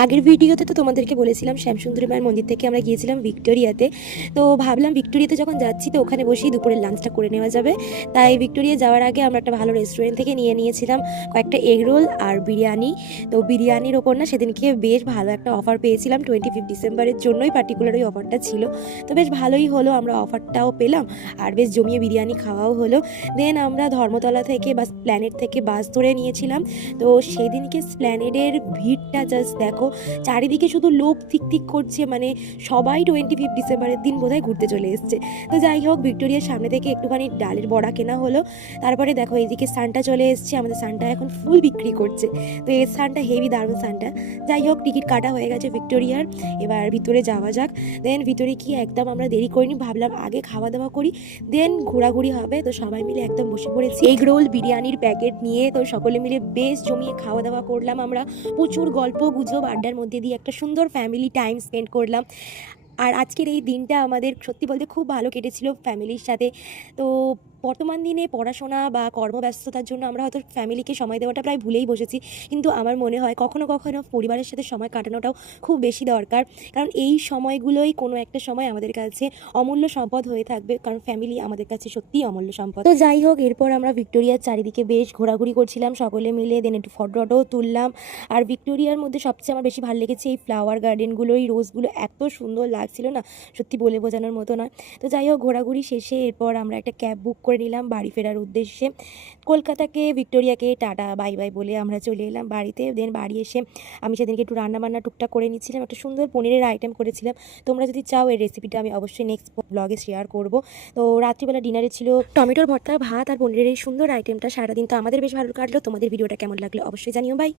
আগের ভিডিওতে তো তোমাদেরকে বলেছিলাম শ্যামসুন্দরী মায়ের মন্দির থেকে আমরা গিয়েছিলাম ভিক্টোরিয়াতে। তো ভাবলাম ভিক্টোরিয়াতে যখন যাচ্ছি তো ওখানে বসেই দুপুরের লাঞ্চটা করে নেওয়া যাবে। তাই ভিক্টোরিয়া যাওয়ার আগে আমরা একটা ভালো রেস্টুরেন্ট থেকে নিয়েছিলাম কয়েকটা এগ রোল আর বিরিয়ানি। তো বিরিয়ানির ওপর না সেদিনকে বেশ ভালো একটা অফার পেয়েছিলাম, 25 ডিসেম্বরের জন্যই পার্টিকুলার ওই অফারটা ছিল। তো বেশ ভালোই হলো, আমরা অফারটাও পেলাম আর বেশ জমিয়ে বিরিয়ানি খাওয়াও হলো। দেন আমরা ধর্মতলা থেকে বা প্ল্যানেট থেকে বাস ধরে নিয়েছিলাম। তো সেদিনকে প্ল্যানেটের ভিড়টা জাস্ট দেখো, চারিদিকে শুধু লোক থিক করছে, মানে সবাই 25 ডিসেম্বরের দিন বোধহয় ঘুরতে চলে এসছে। তো যাই হোক, ভিক্টোরিয়ার সামনে থেকে একটুখানি ডালের বড়া কেনা হলো। তারপরে দেখো এইদিকে সানটা চলে এসছে, আমাদের সানটা এখন ফুল বিক্রি করছে। তো এই সানটা হেভি দারুণ সানটা। যাই হোক, টিকিট কাটা হয়ে গেছে ভিক্টোরিয়ার, এবার ভিতরে যাওয়া যাক। দেন ভিতরে কি একদম আমরা দেরি করিনি, ভাবলাম আগে খাওয়া দাওয়া করি দেন ঘোরাঘুরি হবে। তো সবাই মিলে একদম বসে পড়েছি এগ রোল বিরিয়ানির প্যাকেট নিয়ে। তো সকলে মিলে বেশ জমিয়ে খাওয়া দাওয়া করলাম আমরা, প্রচুর গল্প গুজব আড্ডার মধ্যে দিয়ে একটা সুন্দর ফ্যামিলি টাইম স্পেন্ড করলাম। আর আজকের এই দিনটা আমাদের সত্যি বলতে খুব ভালো কেটেছিল ফ্যামিলির সাথে। তো বর্তমান দিনে পড়াশোনা বা কর্মব্যস্ততার জন্য আমরা হয়তো ফ্যামিলিকে সময় দেওয়াটা প্রায় ভুলেই বসেছি, কিন্তু আমার মনে হয় কখনো কখনো পরিবারের সাথে সময় কাটানোটাও খুব বেশি দরকার। কারণ এই সময়গুলোই কোনো একটা সময় আমাদের কাছে অমূল্য সম্পদ হয়ে থাকবে, কারণ ফ্যামিলি আমাদের কাছে সত্যিই অমূল্য সম্পদ। তো যাই হোক, এরপর আমরা ভিক্টোরিয়ার চারিদিকে বেশ ঘোরাঘুরি করছিলাম সকলে মিলে, দেন একটু ফটোও তুললাম। আর ভিক্টোরিয়ার মধ্যে সবচেয়ে আমার বেশি ভালো লেগেছে এই ফ্লাওয়ার গার্ডেনগুলো, এই রোজগুলো এত সুন্দর লাগছিল না, সত্যি বলে বোঝানোর মতো নয়। তো যাই হোক, ঘোরাঘুরি শেষে এরপর আমরা একটা ক্যাব বুক করে নিলাম বাড়ি ফেরার উদ্দেশ্যে। কলকাতাকে ভিক্টোরিয়াকে টাটা বাই বাই বলে আমরা চলে এলাম বাড়িতে। দেন বাড়ি এসে আমি সেদিনকে একটু রান্নাবান্না টুকটাক করে নিচ্ছিলাম, একটা সুন্দর পনিরের আইটেম করেছিলাম। তোমরা যদি চাও এই রেসিপিটা আমি অবশ্যই নেক্সট ব্লগে শেয়ার করব। তো রাত্রিবেলা ডিনারে ছিল টমেটোর ভর্তা, ভাত আর পনিরের এই সুন্দর আইটেমটা। সারাদিন তো আমাদের বেশ ভালো কাটলো। তোমাদের ভিডিওটা কেমন লাগলো অবশ্যই জানিও। বাই।